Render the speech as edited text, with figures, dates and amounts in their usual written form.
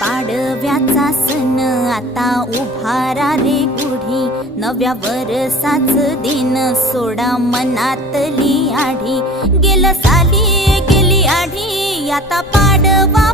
पाडव्याचा सण आता उभारा रे गुढी, नव्या वरसाच दिन सोडा मनातली आढी। गेलं साली गेली आढी, आता पाडवा